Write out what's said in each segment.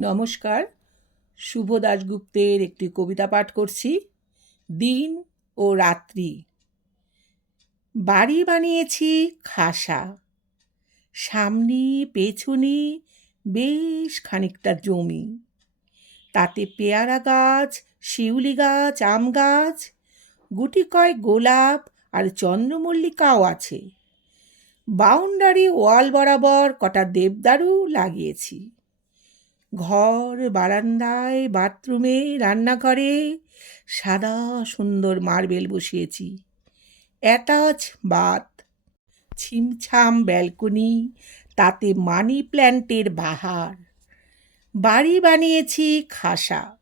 নমস্কার। শুভ দাশগুপ্তের একটি কবিতা পাঠ করছি। দিন ও রাত্রি। বাড়ি বানিয়েছি খাসা। সামনে পেছনে বেশ খানিকটা জমি। তাতে পেয়ারা গাছ, শিউলি গাছ, আম গাছ, গুটি কয় গোলাপ আর চন্দ্রমল্লিকাও আছে। বাউন্ডারি ওয়াল বরাবর কটা দেবদারু লাগিয়েছি। ঘর, বারান্দায়, বাথরুমে, রান্নাঘরে, সাদা সুন্দর মার্বেল বসিয়েছি। অ্যাটাচ বাথ, ছিমছাম ব্যালকনি, তাতে মানি প্ল্যান্টের বাহার। বাড়ি বানিয়েছি খাসা,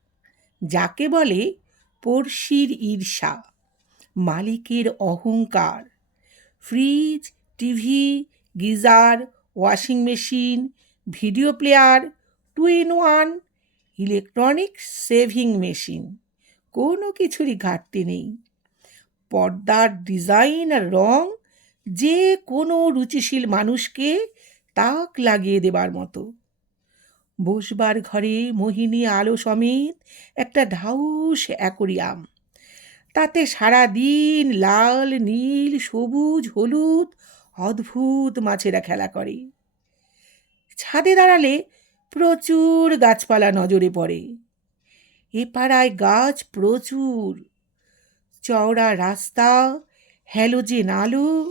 যাকে বলে পড়শির ঈর্ষা, মালিকের অহংকার। Fridge, TV, geyser, washing machine, video player two in one electronic saving machine কোনো কিছুরই ঘাটতি নেই। পর্দার ডিজাইন আর রং যে কোনো রুচিশীল মানুষকে তাক লাগিয়ে দেবার মতো। বসবার ঘরে মোহিনী আলো সমেত একটা ঢাউস অ্যাকোরিয়াম। তাতে সারা দিন লাল, নীল, সবুজ, হলুদ, অদ্ভুত মাছেরা খেলা করে। ছাদে দাঁড়ালে প্রচুর গাছপালা নজরে পড়ে। এ পাড়ায় গাছ প্রচুর। চওড়া রাস্তা হ্যালোজেন আলো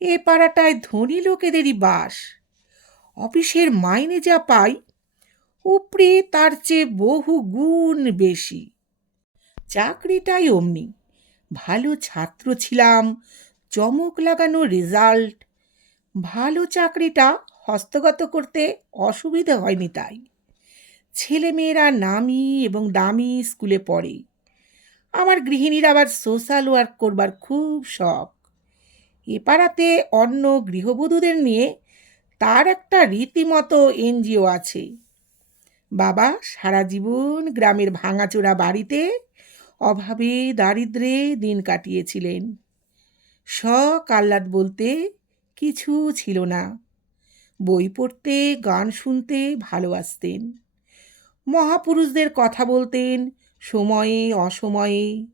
এ পাড়াটায় ধনী লোকেদেরই বাস। অফিসের মাইনে যা পাই, উপরে তার চেয়ে বহু গুণ বেশি। চাকরিটাই অমনি। ভালো ছাত্র ছিলাম, চমক লাগানো রেজাল্ট ভালো চাকরিটা হস্তগত করতে অসুবিধে হয়নি তাই। ছেলেমেয়েরা নামি এবং দামি স্কুলে পড়ে। আমার গৃহিণীর আবার সোশ্যাল ওয়ার্ক করবার খুব শখ। এ পাড়াতে অন্য গৃহবধূদের নিয়ে তার একটা রীতিমতো এনজিও আছে। বাবা সারা জীবন গ্রামের ভাঙাচোরা বাড়িতে অভাবে দারিদ্রে দিন কাটিয়েছিলেন। শখ আহ্লাদ বলতে কিছু ছিল না। বই পড়তে, গান শুনতে ভালোবাসতেন। মহাপুরুষদের কথা বলতেন, সময়ে, অসময়ে।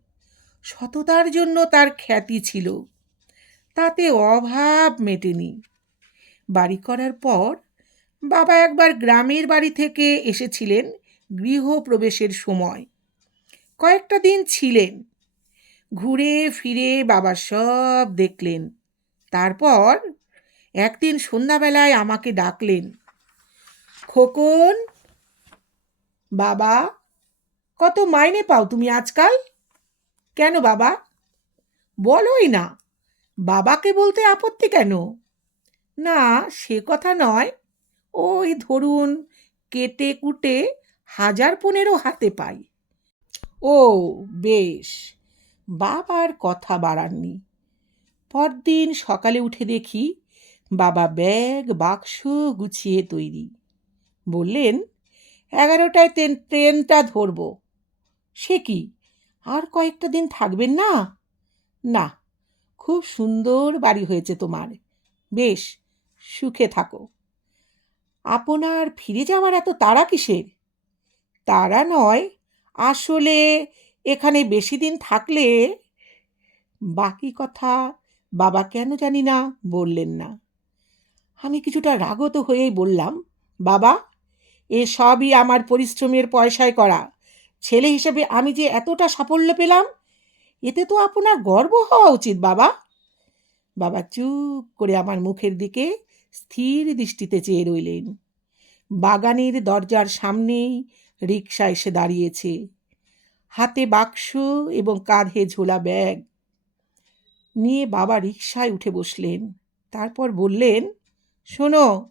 সততার জন্য তার খ্যাতি ছিল। তাতে অভাব মেটেনি। বাড়ি করার পর বাবা একবার গ্রামের বাড়ি থেকে এসেছিলেন গৃহপ্রবেশের সময়। কয়েকটা দিন ছিলেন। ঘুরে ফিরে বাবা সব দেখলেন। তারপর একদিন সন্ধ্যাবেলায় আমাকে ডাকলেন, খোকন, বাবা, কত মাইনে পাও তুমি আজকাল? কেন বাবা? বলোই না, বাবাকে বলতে আপত্তি কেন? না, সে কথা নয়। ওই ধরুন, কেটে কুটে হাজার পনেরো হাতে পাই। ও, বেশ, বাবার কথা বাড়াননি। পরদিন সকালে উঠে দেখি বাবা ব্যাগ, বাক্স গুছিয়ে তৈরি। বললেন, এগারোটায় ট্রেন, ট্রেনটা ধরব। সে কি? আর কয়েকটা দিন থাকবেন না? না, খুব সুন্দর বাড়ি হয়েছে তোমার। বেশ, সুখে থাকো। আপনার ফিরে যাওয়ার এত তাড়া কিসের? তারা নয়, আসলে এখানে বেশি দিন থাকলে বাকি কথা বাবা কেন জানি না বললেন না। আমি কিছুটা রাগত হয়েই বললাম, বাবা, এ সবই আমার পরিশ্রমের পয়সায় করা। ছেলে হিসেবে আমি যে এতটা সাফল্য পেলাম, এতে তো আপনার গর্ব হওয়া উচিত, বাবা। বাবা চুপ করে আমার মুখের দিকে স্থির দৃষ্টিতে চেয়ে রইলেন। বাগানের দরজার সামনেই রিক্সা এসে দাঁড়িয়েছে। হাতে বাক্স এবং কাঁধে ঝোলা ব্যাগ। নিয়ে বাবা রিক্সায় উঠে বসলেন। তারপর বললেন শোনো,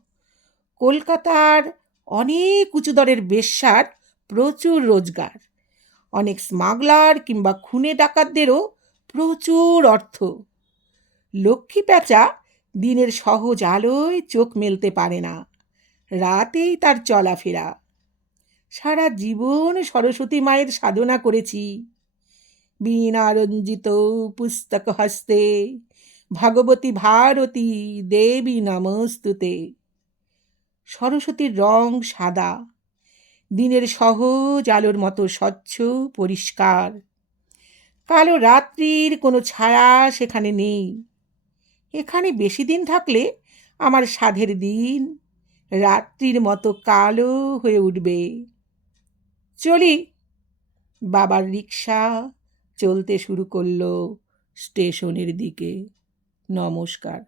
কলকাতার অনেক উঁচু দরের বেশ্যার প্রচুর রোজগার। অনেক স্মাগলার কিংবা খুনে ডাকাতদেরও প্রচুর অর্থ। লক্ষ্মী প্যাঁচা দিনের সহজ আলোয় চোখ মেলতে পারে না। রাতেই তার চলাফেরা। সারা জীবন সরস্বতী মায়ের সাধনা করেছি। বীণারঞ্জিত পুস্তক হস্তে ভগবতী ভারতী দেবী নমস্তুতে। সরস্বতীর রং সাদা, দিনের সহজ আলোর মতো স্বচ্ছ, পরিষ্কার। কালো রাত্রির কোনো ছায়া সেখানে নেই। এখানে বেশি দিন থাকলে আমার সাধের দিন, রাত্রির মতো কালো হয়ে উঠবে। চলি, বাবার রিক্সা চলতে শুরু করল স্টেশনের দিকে। নমস্কার।